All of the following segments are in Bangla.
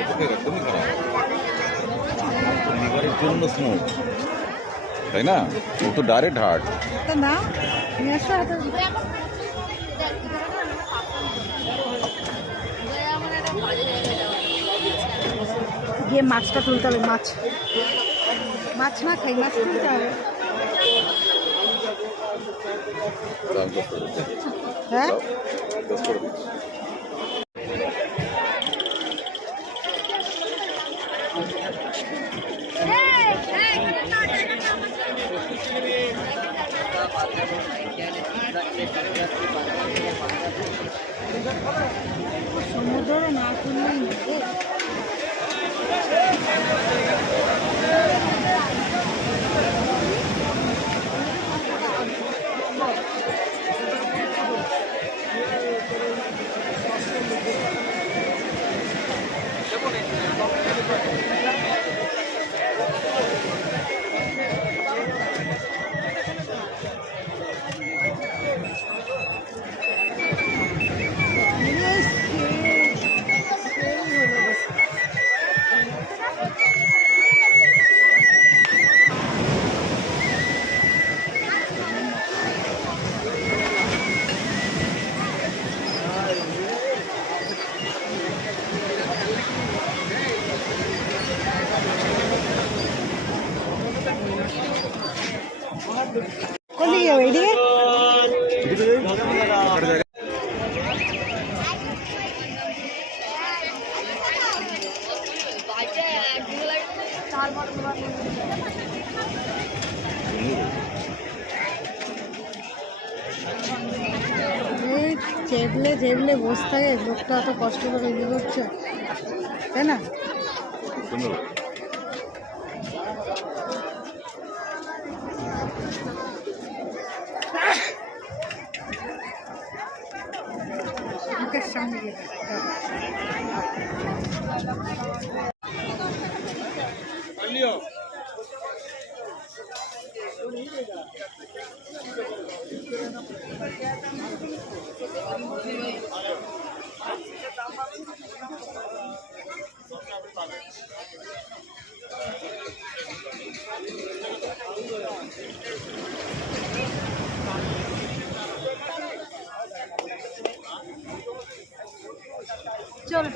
একদমই খারাপ, লিভারের জন্য স্মোক, তাই না? ও তো ডাইরেক্ট হার্ট না নিয়ে আসো হাতে গিয়ে মাছটা তুলতে হবে। মাছ মাছ না খাই, মাছ তুলতে হবে। হ্যাঁ সমুদ্রে না তুললেই কোন দিকে যাবে? এদিকে চেপলে চেপলে বসে থাকে লোকটা, এত কষ্ট করে ইয়ে করছে, তাই না? মুখের সামনে গিয়ে চল।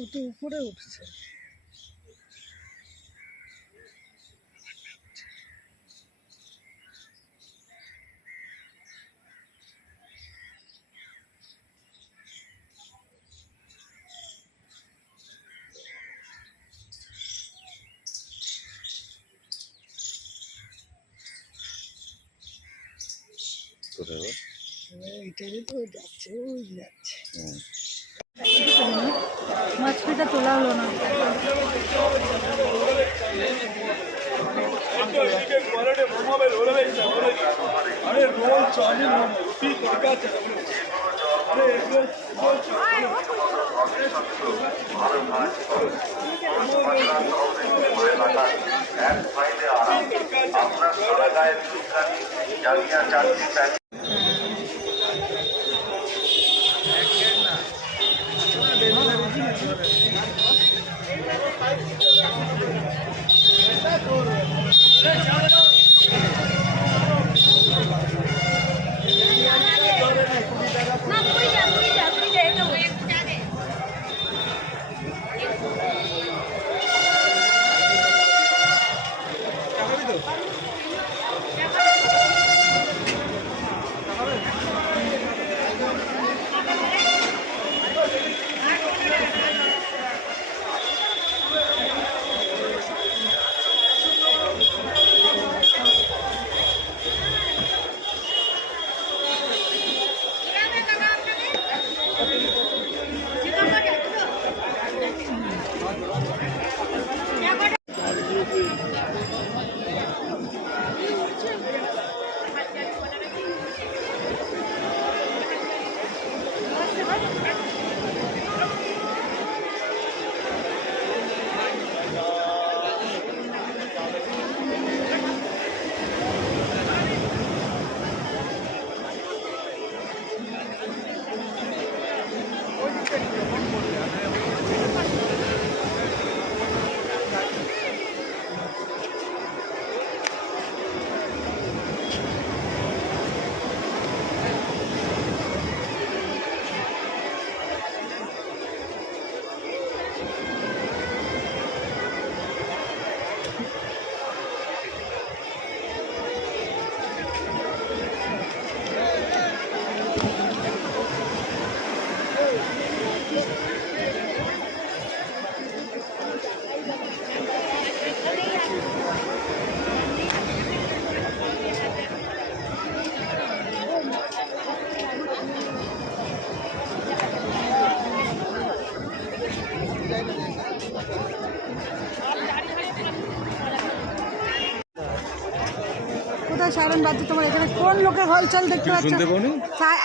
ও তো উপরে উঠছে। এইটাই তো যাচ্ছে, ওই যাচ্ছে। মাছটা তোলা হলো না। কোথায় সাইরেন বাজছে তোমার এখানে? কোন লোকের হলচল দেখতে পাচ্ছ? শুনতে পাওনি?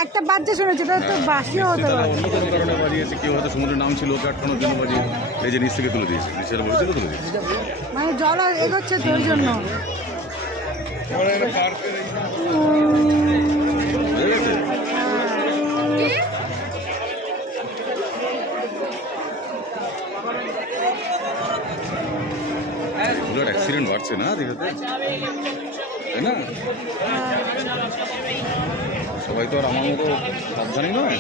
একটা বাজছে শুনেছি, এটা তো বাসিও হতে তারা পারে। অন্য কোনো কারণে বাজিয়েছে, কেউ হয়তো সমুদ্রের নাম ছিল ওকে আটকানোর জন্য বাজিয়ে এই যে নিচ থেকে তুলে দিয়েছে, নিচের বলেছিল তুলে দিয়েছে। মানে জল এগোচ্ছে তো ওই জন্য। বুঝে গেছে? বিরাট অ্যাক্সিডেন্ট বাড়ছে না দীঘাতে, তাই না? সবাই তো আর আমার মতো সাবধানী নয়।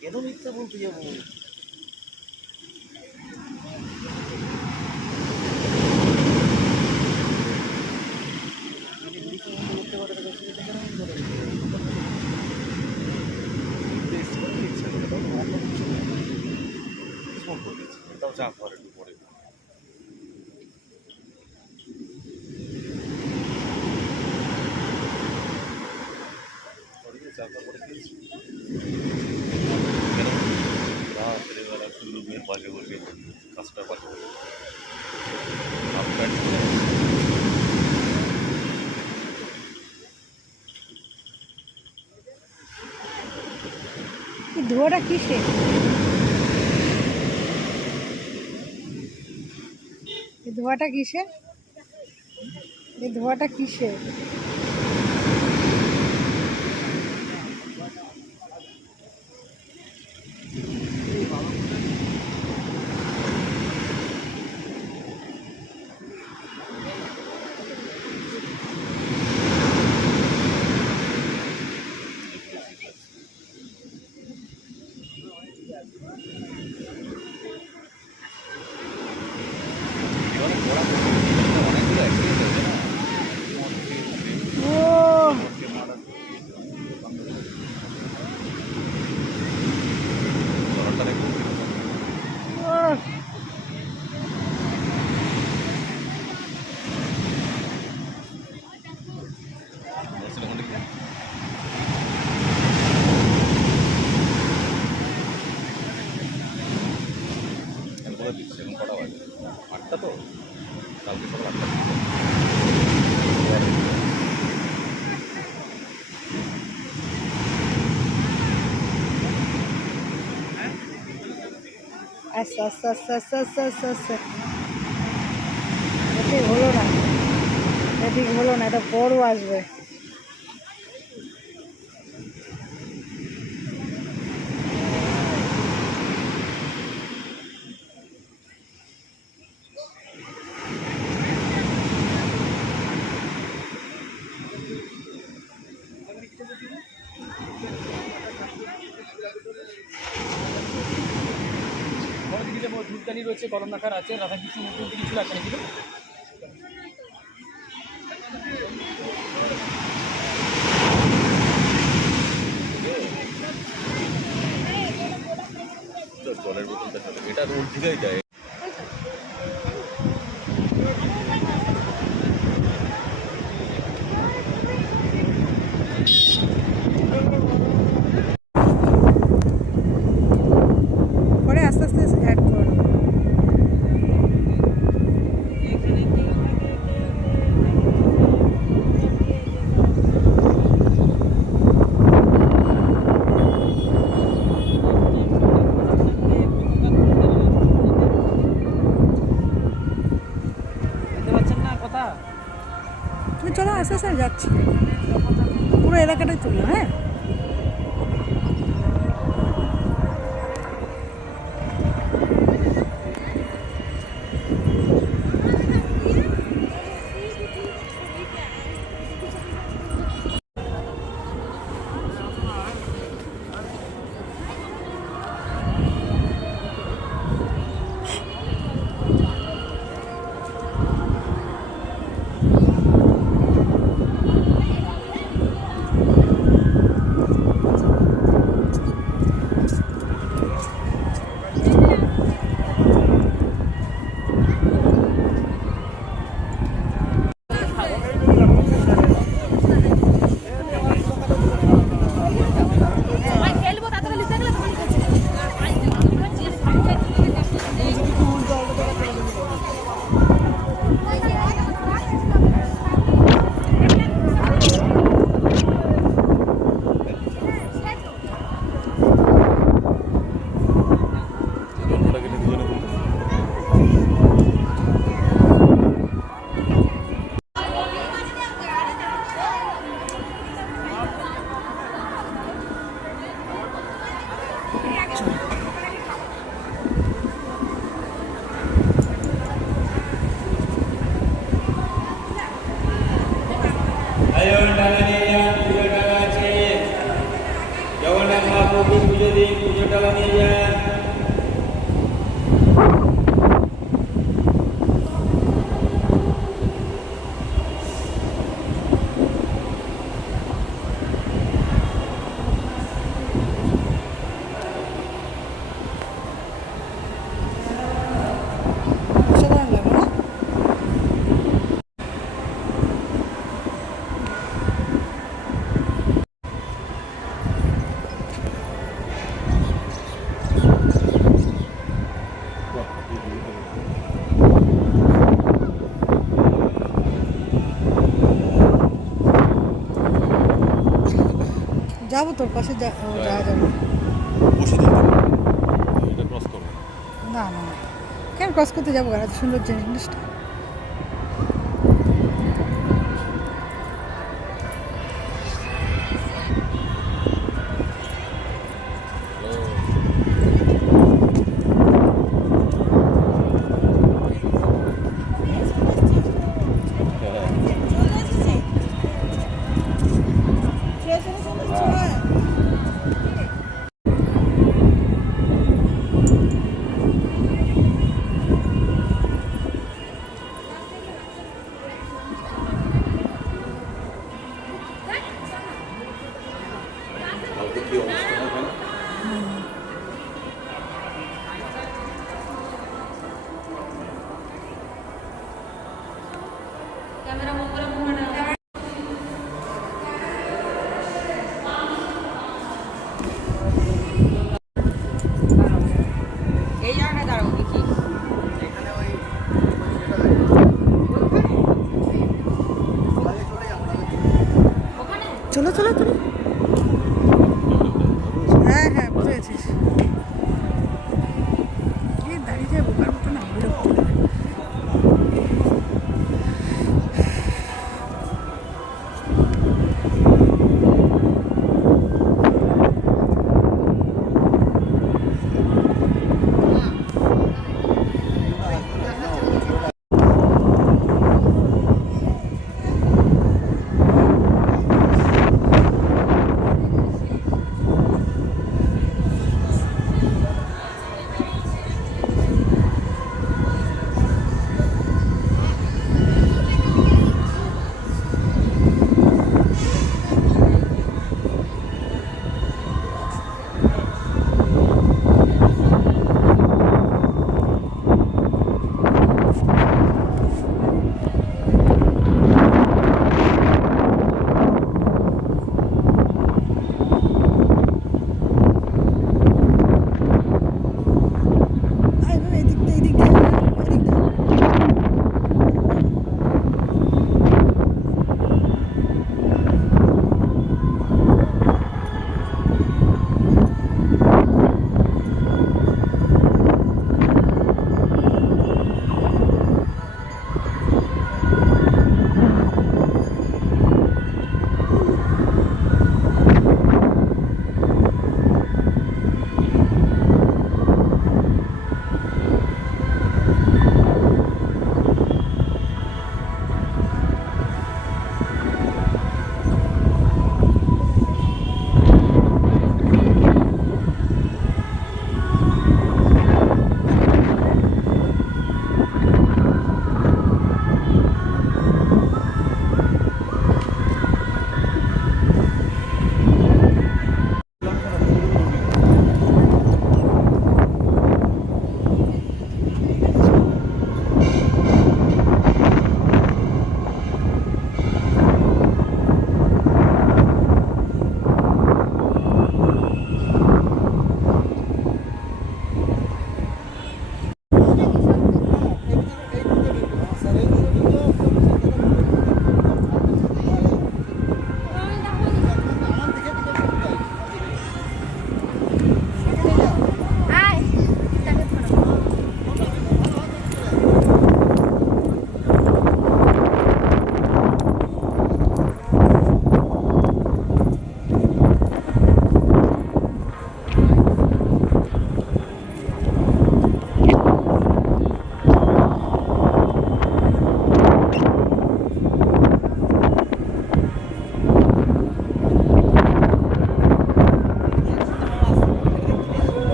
কেন মিথ্যা বলতে যাবো? ছেলেবেলা শুধু মেয়ের পাশে বসে কাজটার পাশে বসে এই ধোঁয়াটা কিসে? এই ধোঁয়াটা কিসে? এই ধোঁয়াটা কিসে? অনেকগুলো অ্যাক্সিডেন্ট হয়েছে না। ও জলটা দেখুন। ও, বলছিল কোন দিকে? আমি বলে দিচ্ছি এখন কটা বাজে? 8টা তো? কালকে সকাল 8টা। আচ্ছা আচ্ছা আচ্ছা আচ্ছা আচ্ছা আচ্ছা আচ্ছা, এদিক হলো না, এদিক হলো না, এটা বড় আসবে। ধূপদানি রয়েছে, কলম রাখার আছে, রাধাকৃষ্ণ মূর্তি কিছু লাগবে নাকি? জলের বোতলটা সাথে এটা তো উল্টে যায়। কথা। তুমি চলো আস্তে আস্তে যাচ্ছি, পুরো এলাকাটাই তুললাম। হ্যাঁ জন্মটাকে নিয়ে দুজনে বলতে জগন্নাথ মহাপ্রভু পুজো দিন, পুজোর টাকা নিয়ে যান। অসাধারণ লাগলো না? যাবো তোর পাশে, যাওয়া যাবে। বসে থাকতে এটা ক্রস করবো না না না, কেন ক্রস করতে যাবো? এত সুন্দর জিনিসটা। কি অবস্থা না ওখানে? এই জায়গাটা দাঁড়াবো দেখি। চলো চলো চলো। হ্যাঁ হ্যাঁ, বুঝে গেছিস। এই দাঁড়িয়ে যাবো কার মতো না, বিরক্ত লাগে।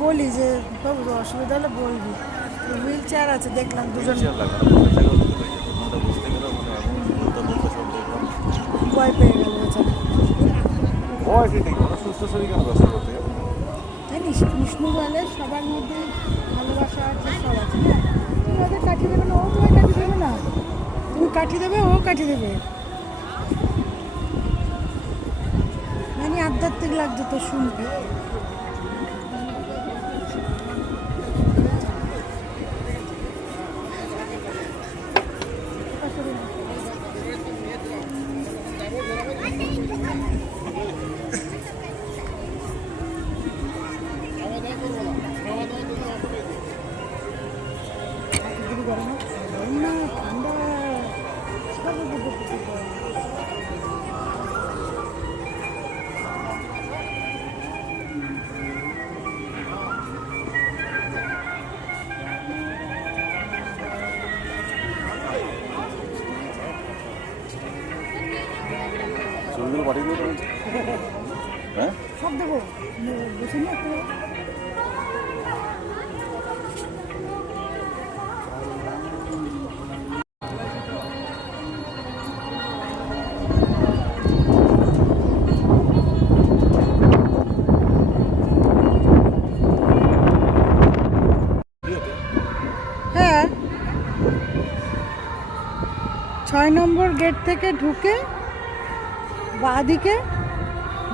বলি যে বাবু অসুবিধা হলে বলবি, হুইল চেয়ার আছে দেখলাম দুজন ভয় পেয়ে গেল বেচারা। সুস্থ শরীর কেন ব্যস্ত করতে গেলে জানিস কৃষ্ণ বলে সবার মধ্যে ভালোবাসা আছে, সব আছে না, তুই ওদের কাটিয়ে দেবে না, ও তোমায় কাটিয়ে দেবে না, তুমি কাটিয়ে দেবে ও কাটিয়ে দেবে। মানে আধ্যাত্মিক লাগছে তো শুনতে। গরম না ঠান্ডা শরীরগুলো পাঠিয়ে দিল হ্যাঁ সব দেবো বসে নিয়ে একটা হ্যাঁ 6 নম্বর গেট থেকে ঢুকে বাঁদিকে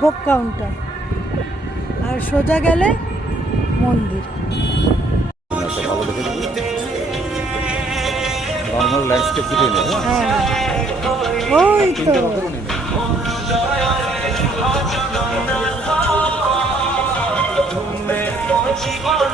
বুক কাউন্টার আর সোজা গেলে মন্দির। ভালো দেখে নর্মাল ল্যান্ডস্কেপ ফুটে নেই হ্যাঁ ওই তো জীবন